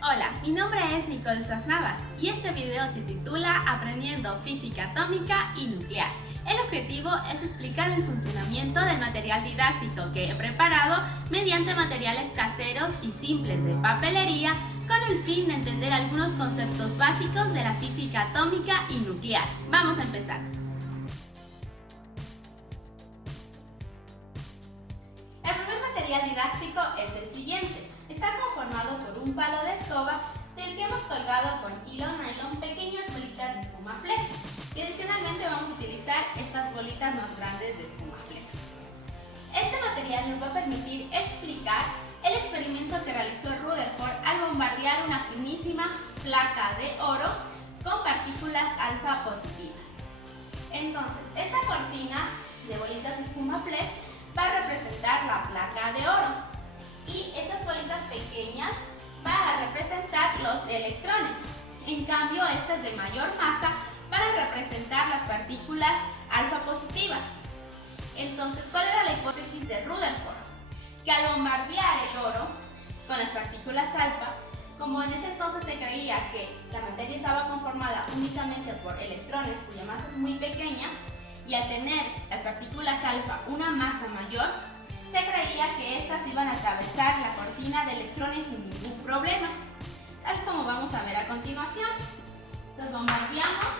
Hola, mi nombre es Nicole Navas y este video se titula Aprendiendo Física Atómica y Nuclear. El objetivo es explicar el funcionamiento del material didáctico que he preparado mediante materiales caseros y simples de papelería con el fin de entender algunos conceptos básicos de la física atómica y nuclear. Vamos a empezar. El primer material didáctico es el siguiente. Está conformado por un palo de escoba del que hemos colgado con hilo nylon pequeñas bolitas de espuma flex y adicionalmente vamos a utilizar estas bolitas más grandes de espuma flex. Este material nos va a permitir explicar el experimento que realizó Rutherford al bombardear una finísima placa de oro con partículas alfa positivas. Entonces, esta cortina de bolitas de espuma flex va a representar la placa de oro y estas bolitas pequeñas van a representar los electrones. En cambio, estas de mayor masa van a representar las partículas alfa positivas. Entonces, ¿cuál era la hipótesis de Rutherford? Que al bombardear el oro con las partículas alfa, como en ese entonces se creía que la materia estaba conformada únicamente por electrones cuya masa es muy pequeña, y al tener las partículas alfa una masa mayor, se creía que estas iban a atravesar la cortina de electrones sin ningún problema, tal como vamos a ver a continuación. Entonces bombardeamos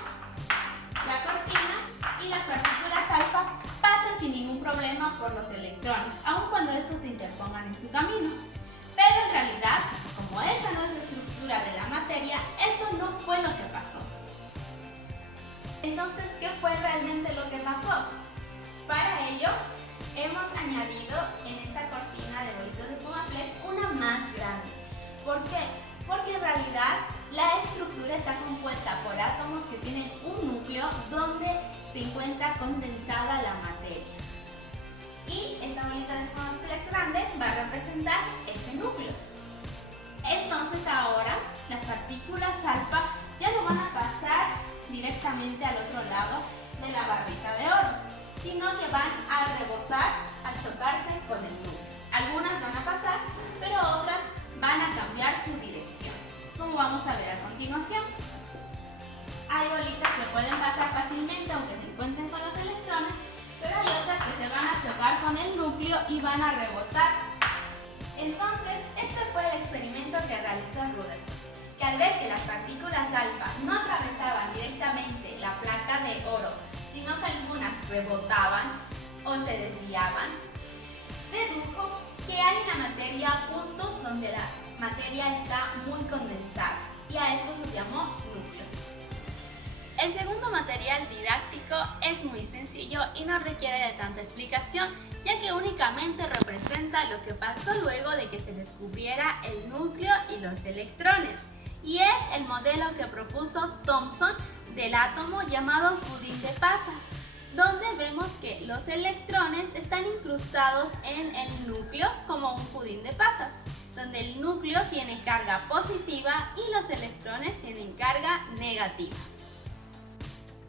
la cortina y las partículas alfa pasan sin ningún problema por los electrones, aun cuando estos se interpongan en su camino. Pero en realidad, como esta no es la estructura de la materia, eso no fue lo que pasó. Entonces, ¿qué fue realmente lo que pasó? Para ello, hemos añadido en esta cortina de bolitas de espuma flex una más grande. ¿Por qué? Porque en realidad la estructura está compuesta por átomos que tienen un núcleo donde se encuentra condensada la materia. Y esta bolita de espuma flex grande va a representar ese núcleo. Entonces ahora las partículas alfa ya no van a pasar directamente al otro lado de la barrita de oro, sino que van a rebotar al chocarse con el núcleo. Algunas van a pasar, pero otras van a cambiar su dirección, como vamos a ver a continuación. Hay bolitas que pueden pasar fácilmente aunque se encuentren con los electrones, pero hay otras que se van a chocar con el núcleo y van a rebotar. Entonces, este fue el experimento que realizó Rutherford, que al ver que las partículas alfa no atravesaban directamente la placa de oro, sino que algunas rebotaban o se desviaban, dedujo que hay en la materia puntos donde la materia está muy condensada y a eso se llamó núcleos. El segundo material didáctico es muy sencillo y no requiere de tanta explicación, ya que únicamente representa lo que pasó luego de que se descubriera el núcleo y los electrones, y es el modelo que propuso Thomson del átomo llamado pudín de pasas, donde vemos que los electrones están incrustados en el núcleo como un pudín de pasas, donde el núcleo tiene carga positiva y los electrones tienen carga negativa.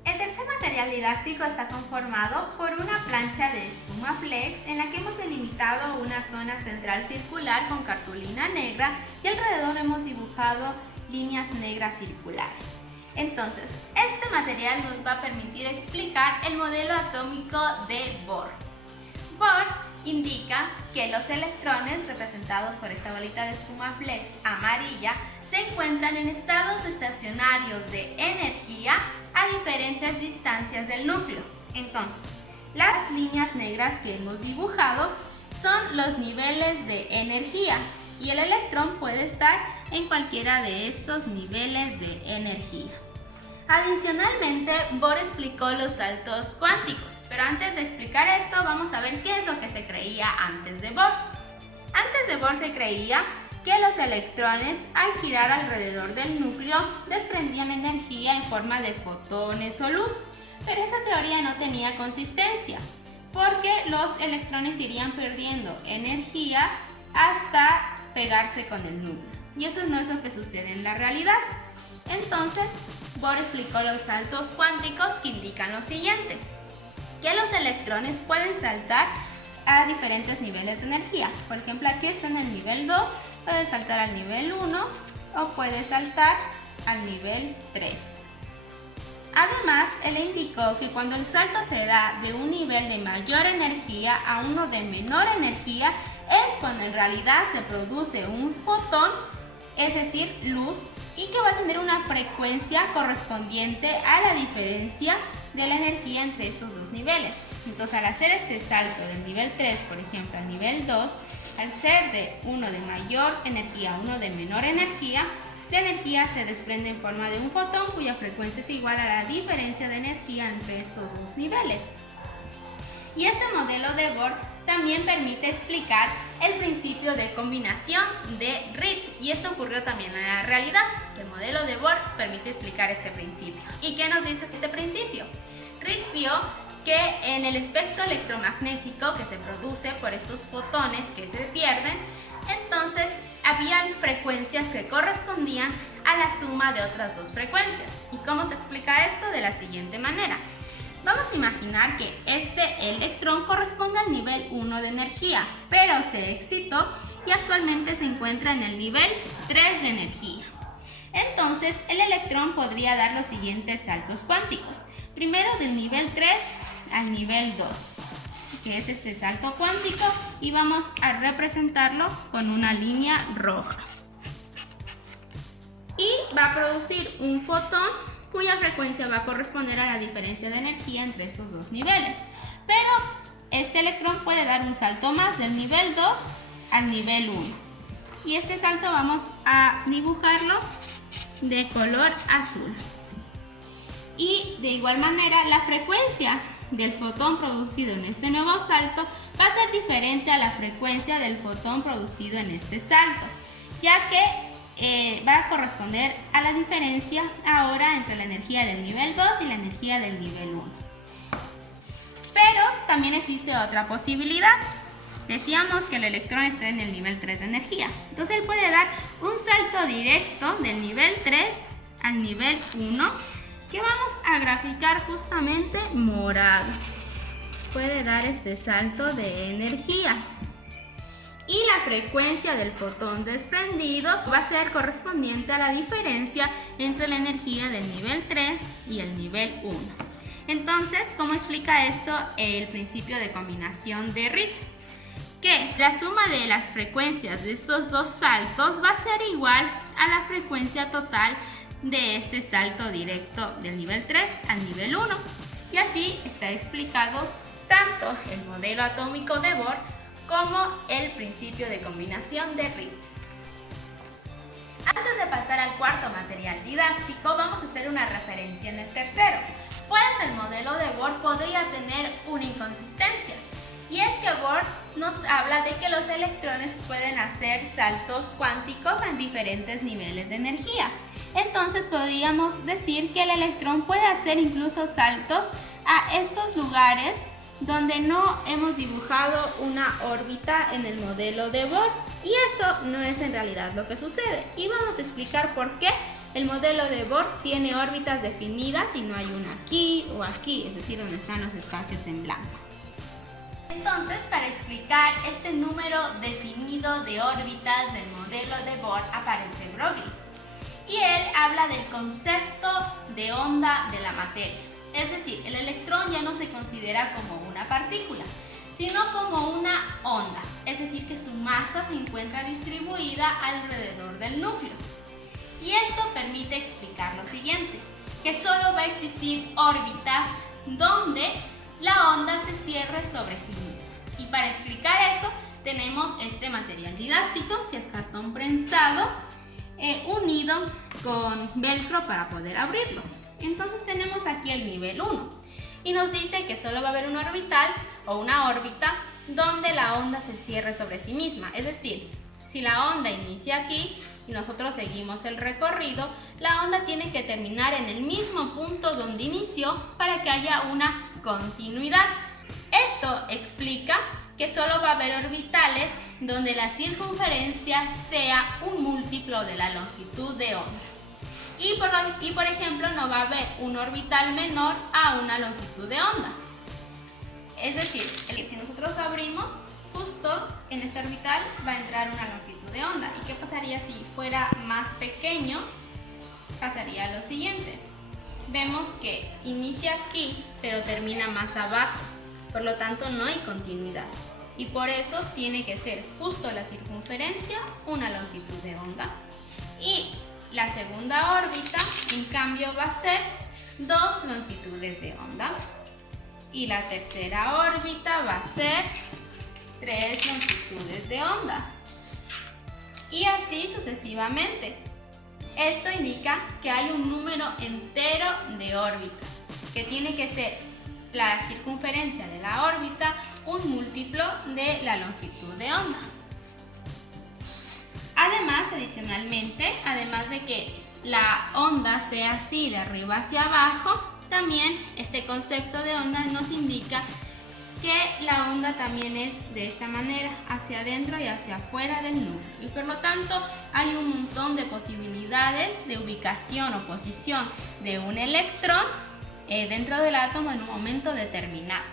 El tercer material didáctico está conformado por una plancha de espuma flex en la que hemos delimitado una zona central circular con cartulina negra y alrededor hemos dibujado líneas negras circulares. Entonces, este material nos va a permitir explicar el modelo atómico de Bohr. Bohr indica que los electrones, representados por esta bolita de espuma flex amarilla, se encuentran en estados estacionarios de energía a diferentes distancias del núcleo. Entonces, las líneas negras que hemos dibujado son los niveles de energía y el electrón puede estar en cualquiera de estos niveles de energía. Adicionalmente, Bohr explicó los saltos cuánticos, pero antes de explicar esto vamos a ver qué es lo que se creía antes de Bohr. Antes de Bohr se creía que los electrones al girar alrededor del núcleo desprendían energía en forma de fotones o luz, pero esa teoría no tenía consistencia, porque los electrones irían perdiendo energía hasta pegarse con el núcleo, y eso no es lo que sucede en la realidad. Entonces, Bohr explicó los saltos cuánticos que indican lo siguiente: que los electrones pueden saltar a diferentes niveles de energía. Por ejemplo, aquí está en el nivel 2, puede saltar al nivel 1 o puede saltar al nivel 3. Además, él indicó que cuando el salto se da de un nivel de mayor energía a uno de menor energía, es cuando en realidad se produce un fotón, es decir, luz, y que va a tener una frecuencia correspondiente a la diferencia de la energía entre esos dos niveles. Entonces, al hacer este salto del nivel 3, por ejemplo, al nivel 2, al ser de uno de mayor energía a uno de menor energía, la energía se desprende en forma de un fotón cuya frecuencia es igual a la diferencia de energía entre estos dos niveles. Y este modelo de Bohr también permite explicar el principio de combinación de Ritz, y esto ocurrió también en la realidad, que el modelo de Bohr permite explicar este principio. ¿Y qué nos dice este principio? Ritz vio que en el espectro electromagnético que se produce por estos fotones que se pierden, entonces habían frecuencias que correspondían a la suma de otras dos frecuencias. ¿Y cómo se explica esto? De la siguiente manera. Vamos a imaginar que este electrón corresponde al nivel 1 de energía, pero se excitó y actualmente se encuentra en el nivel 3 de energía. Entonces, el electrón podría dar los siguientes saltos cuánticos. Primero del nivel 3 al nivel 2, que es este salto cuántico, y vamos a representarlo con una línea roja. Y va a producir un fotón cuya frecuencia va a corresponder a la diferencia de energía entre estos dos niveles. Pero este electrón puede dar un salto más del nivel 2 al nivel 1. Y este salto vamos a dibujarlo de color azul. Y de igual manera, la frecuencia del fotón producido en este nuevo salto va a ser diferente a la frecuencia del fotón producido en este salto, ya que va a corresponder a la diferencia ahora entre la energía del nivel 2 y la energía del nivel 1. Pero también existe otra posibilidad. Decíamos que el electrón está en el nivel 3 de energía. Entonces él puede dar un salto directo del nivel 3 al nivel 1, que vamos a graficar justamente morado. Puede dar este salto de energía. Y la frecuencia del fotón desprendido va a ser correspondiente a la diferencia entre la energía del nivel 3 y el nivel 1. Entonces, ¿cómo explica esto el principio de combinación de Ritz? Que la suma de las frecuencias de estos dos saltos va a ser igual a la frecuencia total de este salto directo del nivel 3 al nivel 1. Y así está explicado tanto el modelo atómico de Bohr como el principio de combinación de Ritz. Antes de pasar al cuarto material didáctico, vamos a hacer una referencia en el tercero, pues el modelo de Bohr podría tener una inconsistencia. Y es que Bohr nos habla de que los electrones pueden hacer saltos cuánticos en diferentes niveles de energía. Entonces podríamos decir que el electrón puede hacer incluso saltos a estos lugares donde no hemos dibujado una órbita en el modelo de Bohr. Y esto no es en realidad lo que sucede. Y vamos a explicar por qué el modelo de Bohr tiene órbitas definidas y no hay una aquí o aquí, es decir, donde están los espacios en blanco. Entonces, para explicar este número definido de órbitas del modelo de Bohr aparece Broglie. Y él habla del concepto de onda de la materia. Es decir, el electrón ya no se considera como una partícula, sino como una onda. Es decir, que su masa se encuentra distribuida alrededor del núcleo. Y esto permite explicar lo siguiente, que solo va a existir órbitas donde la onda se cierre sobre sí misma. Y para explicar eso, tenemos este material didáctico, que es cartón prensado, unido con velcro para poder abrirlo. Entonces tenemos aquí el nivel 1 y nos dice que solo va a haber un orbital o una órbita donde la onda se cierre sobre sí misma. Es decir, si la onda inicia aquí y nosotros seguimos el recorrido, la onda tiene que terminar en el mismo punto donde inició para que haya una continuidad. Esto explica que solo va a haber orbitales donde la circunferencia sea un múltiplo de la longitud de onda. Y por ejemplo, no va a haber un orbital menor a una longitud de onda. Es decir, si nosotros abrimos justo en este orbital va a entrar una longitud de onda. ¿Y qué pasaría si fuera más pequeño? Pasaría lo siguiente. Vemos que inicia aquí, pero termina más abajo. Por lo tanto, no hay continuidad. Y por eso tiene que ser justo la circunferencia, una longitud de onda. Y la segunda órbita, en cambio, va a ser 2 longitudes de onda. Y la tercera órbita va a ser 3 longitudes de onda. Y así sucesivamente. Esto indica que hay un número entero de órbitas, que tiene que ser la circunferencia de la órbita un múltiplo de la longitud de onda. Además, adicionalmente, además de que la onda sea así de arriba hacia abajo, también este concepto de onda nos indica que la onda también es de esta manera, hacia adentro y hacia afuera del núcleo. Y por lo tanto hay un montón de posibilidades de ubicación o posición de un electrón dentro del átomo en un momento determinado.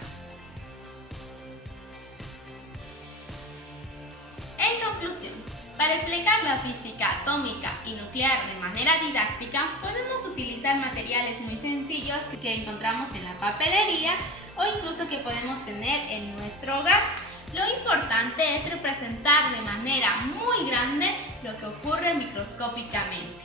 En conclusión, para explicar la física atómica y nuclear de manera didáctica, podemos utilizar materiales muy sencillos que encontramos en la papelería o incluso que podemos tener en nuestro hogar. Lo importante es representar de manera muy grande lo que ocurre microscópicamente.